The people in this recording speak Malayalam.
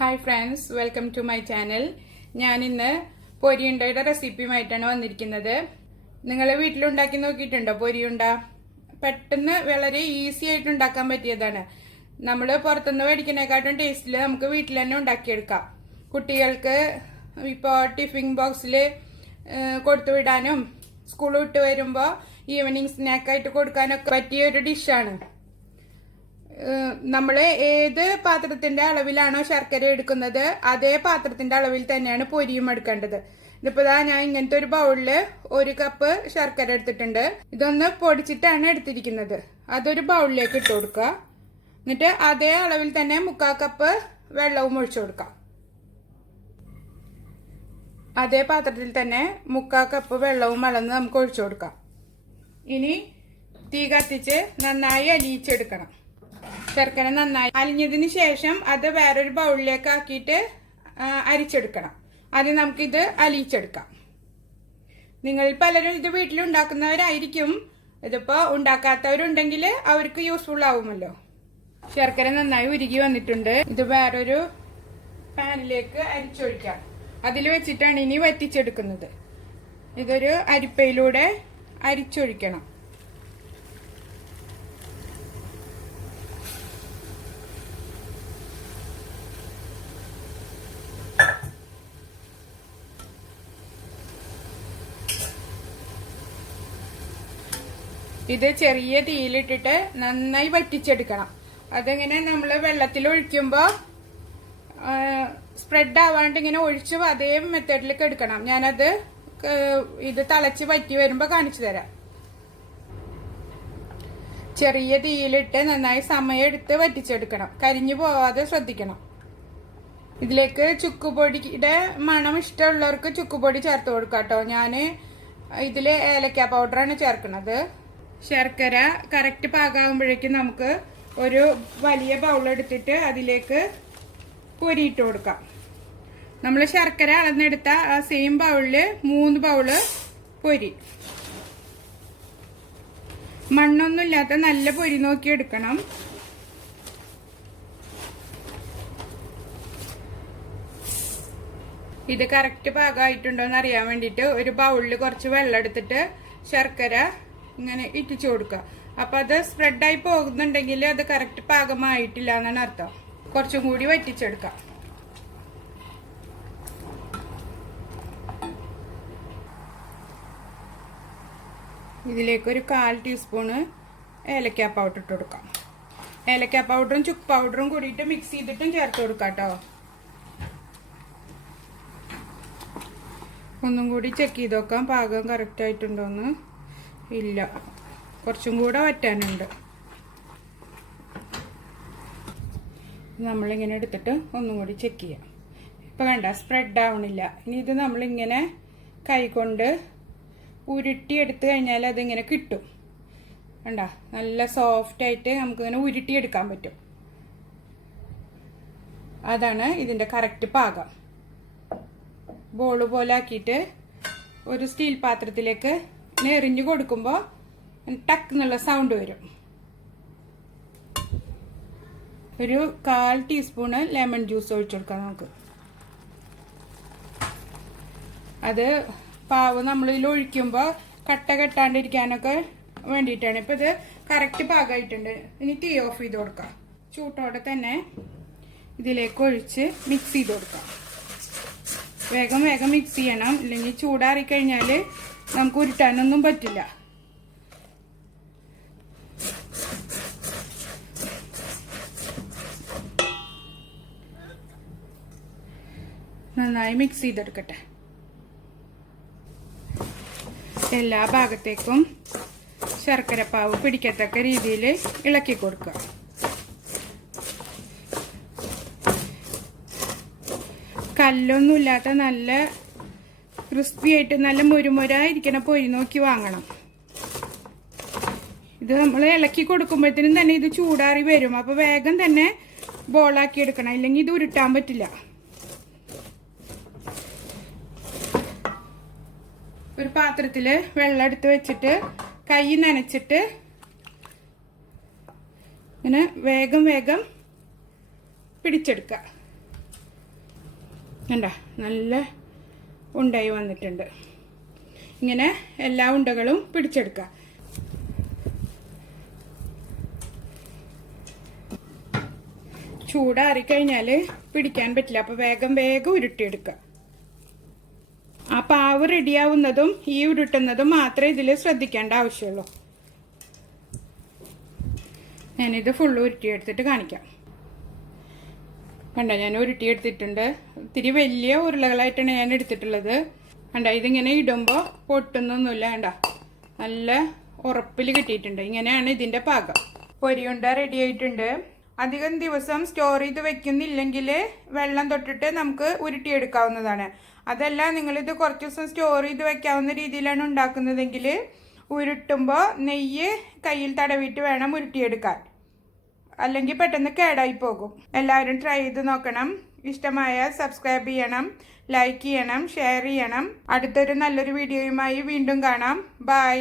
Hi friends, welcome to my channel. ഞാനിന്ന് പൊരിയുണ്ടയുടെ റെസിപ്പിയുമായിട്ടാണ് വന്നിരിക്കുന്നത്. നിങ്ങൾ വീട്ടിലുണ്ടാക്കി നോക്കിയിട്ടുണ്ടോ പൊരിയുണ്ട? പെട്ടെന്ന് വളരെ ഈസി ആയിട്ട് ഉണ്ടാക്കാൻ പറ്റിയതാണ്. നമ്മൾ പുറത്തുനിന്ന് മേടിക്കുന്നതിനെക്കാട്ടും ടേസ്റ്റിൽ നമുക്ക് വീട്ടിൽ തന്നെ ഉണ്ടാക്കിയെടുക്കാം. കുട്ടികൾക്ക് ഇപ്പോൾ ടിഫിൻ ബോക്സിൽ കൊടുത്തു വിടാനും സ്കൂൾ വിട്ട് വരുമ്പോൾ ഈവനിങ് സ്നാക്കായിട്ട് കൊടുക്കാനൊക്കെ പറ്റിയ ഒരു ഡിഷാണ്. നമ്മൾ ഏത് പാത്രത്തിന്റെ അളവിലാണോ ശർക്കര എടുക്കുന്നത് അതേ പാത്രത്തിന്റെ അളവിൽ തന്നെയാണ് പൊരിയും എടുക്കേണ്ടത്. ഇതിപ്പോ ഞാൻ ഇങ്ങനത്തെ ഒരു ബൗളില് 1 കപ്പ് ശർക്കര എടുത്തിട്ടുണ്ട്. ഇതൊന്ന് പൊടിച്ചിട്ടാണ് എടുത്തിരിക്കുന്നത്. അതൊരു ബൗളിലേക്ക് ഇട്ട് കൊടുക്കുക. എന്നിട്ട് അതേ അളവിൽ തന്നെ 3/4 കപ്പ് വെള്ളവും ഒഴിച്ചു കൊടുക്കാം. അതേ പാത്രത്തിൽ തന്നെ 3/4 കപ്പ് വെള്ളവും അളന്ന് നമുക്ക് ഒഴിച്ചു കൊടുക്കാം. ഇനി തീ കത്തിച്ച് നന്നായി അലിയിച്ചെടുക്കണം. ശർക്കര നന്നായി അലിഞ്ഞതിന് ശേഷം അത് വേറൊരു ബൗളിലേക്ക് ആക്കിയിട്ട് അരിച്ചെടുക്കണം. ആദ്യം നമുക്കിത് അലിയിച്ചെടുക്കാം. നിങ്ങളിൽ പലരും ഇത് വീട്ടിലുണ്ടാക്കുന്നവരായിരിക്കും. ഇതിപ്പോ ഉണ്ടാക്കാത്തവരുണ്ടെങ്കിൽ അവർക്ക് യൂസ്ഫുൾ ആവുമല്ലോ. ശർക്കര നന്നായി ഉരുകി വന്നിട്ടുണ്ട്. ഇത് വേറൊരു പാനിലേക്ക് അരിച്ചൊഴിക്കാം. അതിൽ വെച്ചിട്ടാണ് ഇനി വറ്റിച്ചെടുക്കുന്നത്. ഇതൊരു അരിപ്പയിലൂടെ അരിച്ചൊഴിക്കണം. ഇത് ചെറിയ തീയിലിട്ടിട്ട് നന്നായി വറ്റിച്ചെടുക്കണം. അതെങ്ങനെ നമ്മൾ വെള്ളത്തിൽ ഒഴിക്കുമ്പോൾ സ്പ്രെഡ് ആവാണ്ട് ഇങ്ങനെ ഒഴിച്ച് അതേ മെത്തേഡിലേക്ക് എടുക്കണം. ഞാനത് ഇത് തിളച്ച് വറ്റി വരുമ്പോൾ കാണിച്ചു തരാം. ചെറിയ തീയിലിട്ട് നന്നായി സമയം എടുത്ത് വറ്റിച്ചെടുക്കണം. കരിഞ്ഞു പോവാതെ ശ്രദ്ധിക്കണം. ഇതിലേക്ക് ചുക്കുപൊടിയുടെ മണം ഇഷ്ടമുള്ളവർക്ക് ചുക്കുപൊടി ചേർത്ത് കൊടുക്കാം കേട്ടോ. ഞാൻ ഇതില് ഏലക്ക പൗഡറാണ് ചേർക്കുന്നത്. ശർക്കര കറക്റ്റ് പാകാകുമ്പോഴേക്കും നമുക്ക് ഒരു വലിയ ബൗൾ എടുത്തിട്ട് അതിലേക്ക് പൊരിയിട്ട് കൊടുക്കാം. നമ്മൾ ശർക്കര അളന്നെടുത്ത ആ സെയിം ബൗളില് 3 ബൗള് പൊരി. മണ്ണൊന്നുമില്ലാത്ത നല്ല പൊരി നോക്കി എടുക്കണം. ഇത് കറക്റ്റ് പാകമായിട്ടുണ്ടോ എന്ന് അറിയാൻ വേണ്ടിയിട്ട് ഒരു ബൗളിൽ കുറച്ച് വെള്ളം എടുത്തിട്ട് ശർക്കര ഇങ്ങനെ ഇറ്റിച്ചു കൊടുക്കുക. അപ്പൊ അത് സ്പ്രെഡായി പോകുന്നുണ്ടെങ്കിൽ അത് കറക്റ്റ് പാകമായിട്ടില്ല എന്നാണ് അർത്ഥം. കുറച്ചും കൂടി വറ്റിച്ചെടുക്കാം. ഇതിലേക്ക് ഒരു 1/4 ടീസ്പൂണ് ഏലക്ക പൗഡർ ഇട്ട് കൊടുക്കാം. ഏലക്ക പൗഡറും ചുക്ക് പൗഡറും കൂടിയിട്ട് മിക്സ് ചെയ്തിട്ടും ചേർത്ത് കൊടുക്കാം കേട്ടോ. ഒന്നും കൂടി ചെക്ക് ചെയ്ത് നോക്കാം പാകം കറക്റ്റ് ആയിട്ടുണ്ടോന്ന്. ഇല്ല, കുറച്ചും കൂടെ വറ്റാനുണ്ട്. നമ്മളിങ്ങനെ എടുത്തിട്ട് ഒന്നും കൂടി ചെക്ക് ചെയ്യാം. ഇപ്പം കണ്ട സ്പ്രെഡ് ആവണില്ല. ഇനി ഇത് നമ്മളിങ്ങനെ കൈകൊണ്ട് ഉരുട്ടിയെടുത്ത് കഴിഞ്ഞാൽ അതിങ്ങനെ കിട്ടും. കണ്ട നല്ല സോഫ്റ്റ് ആയിട്ട് നമുക്കിങ്ങനെ ഉരുട്ടിയെടുക്കാൻ പറ്റും. അതാണ് ഇതിൻ്റെ കറക്റ്റ് പാകം. ബോള് പോലെ ആക്കിയിട്ട് ഒരു സ്റ്റീൽ പാത്രത്തിലേക്ക് എറിഞ്ഞു കൊടുക്കുമ്പോൾ ടക്ക് എന്നുള്ള സൗണ്ട് വരും. ഒരു 1/4 ടീസ്പൂണ് ലെമൺ ജ്യൂസ് ഒഴിച്ചു കൊടുക്കാം നമുക്ക്. അത് പാവ് നമ്മളിതിൽ ഒഴിക്കുമ്പോൾ കട്ട കെട്ടാണ്ടിരിക്കാനൊക്കെ വേണ്ടിയിട്ടാണ്. ഇപ്പം ഇത് കറക്റ്റ് പാകമായിട്ടുണ്ട്. ഇനി തീ ഓഫ് ചെയ്ത് കൊടുക്കാം. ചൂട്ടോടെ തന്നെ ഇതിലേക്ക് ഒഴിച്ച് മിക്സ് ചെയ്ത് കൊടുക്കാം. വേഗം വേഗം മിക്സ് ചെയ്യണം, ഇല്ലെങ്കിൽ ചൂടാറിക്കഴിഞ്ഞാൽ നമുക്ക് ഉരുട്ടാനൊന്നും പറ്റില്ല. നന്നായി മിക്സ് ചെയ്തെടുക്കട്ടെ. എല്ലാ ഭാഗത്തേക്കും ശർക്കരപ്പാവ് പിടിക്കത്തക്ക രീതിയിൽ ഇളക്കി കൊടുക്കുക. കല്ലൊന്നുമില്ലാത്ത നല്ല ക്രിസ്പി ആയിട്ട് നല്ല മുരുമുരായിരിക്കണ പൊരി നോക്കി വാങ്ങണം. ഇത് നമ്മൾ ഇളക്കി കൊടുക്കുമ്പോഴത്തേനും തന്നെ ഇത് ചൂടാറി വരും. അപ്പോൾ വേഗം തന്നെ ബോളാക്കി എടുക്കണം, ഇല്ലെങ്കിൽ ഇത് ഉരുട്ടാൻ പറ്റില്ല. ഒരു പാത്രത്തില് വെള്ളം എടുത്ത് വെച്ചിട്ട് കൈ നനച്ചിട്ട് ഇങ്ങനെ വേഗം വേഗം പിടിച്ചെടുക്കുക. കണ്ട നല്ല ഉണ്ടായി വന്നിട്ടുണ്ട്. ഇങ്ങനെ എല്ലാ ഉണ്ടകളും പിടിച്ചെടുക്കുക. ചൂടാറിക്കഴിഞ്ഞാൽ പിടിക്കാൻ പറ്റില്ല. അപ്പോൾ വേഗം വേഗം ഉരുട്ടിയെടുക്കുക. ആ പാവ് റെഡിയാവുന്നതും ഈ ഉരുട്ടുന്നതും മാത്രമേ ഇതിൽ ശ്രദ്ധിക്കേണ്ട ആവശ്യമുള്ളൂ. ഞാനിത് ഫുള്ള് ഉരുട്ടിയെടുത്തിട്ട് കാണിക്കാം. കണ്ട, ഞാൻ ഉരുട്ടിയെടുത്തിട്ടുണ്ട്. ഇത്തിരി വലിയ ഉരുളകളായിട്ടാണ് ഞാൻ എടുത്തിട്ടുള്ളത്. കണ്ട, ഇതിങ്ങനെ ഇടുമ്പോൾ പൊട്ടുന്നൊന്നുമില്ല. കണ്ട, നല്ല ഉറപ്പിൽ കിട്ടിയിട്ടുണ്ട്. ഇങ്ങനെയാണ് ഇതിൻ്റെ പാകം. പൊരിയുണ്ട റെഡി ആയിട്ടുണ്ട്. അധികം ദിവസം സ്റ്റോർ ചെയ്ത് വെക്കുന്നില്ലെങ്കിൽ വെള്ളം തൊട്ടിട്ട് നമുക്ക് ഉരുട്ടിയെടുക്കാവുന്നതാണ്. അതല്ല, നിങ്ങളിത് കുറച്ച് ദിവസം സ്റ്റോർ ചെയ്ത് വെക്കാവുന്ന രീതിയിലാണ് ഉണ്ടാക്കുന്നതെങ്കിൽ ഉരുട്ടുമ്പോൾ നെയ്യ് കയ്യിൽ തടവിയിട്ട് വേണം ഉരുട്ടിയെടുക്കാൻ. അല്ലെങ്കിൽ പെട്ടെന്ന് കേടായി പോകും. എല്ലാവരും ട്രൈ ചെയ്ത് നോക്കണം. ഇഷ്ടമായ സബ്സ്ക്രൈബ് ചെയ്യണം, ലൈക്ക് ചെയ്യണം, ഷെയർ ചെയ്യണം. അടുത്തൊരു നല്ലൊരു വീഡിയോയുമായി വീണ്ടും കാണാം. ബൈ.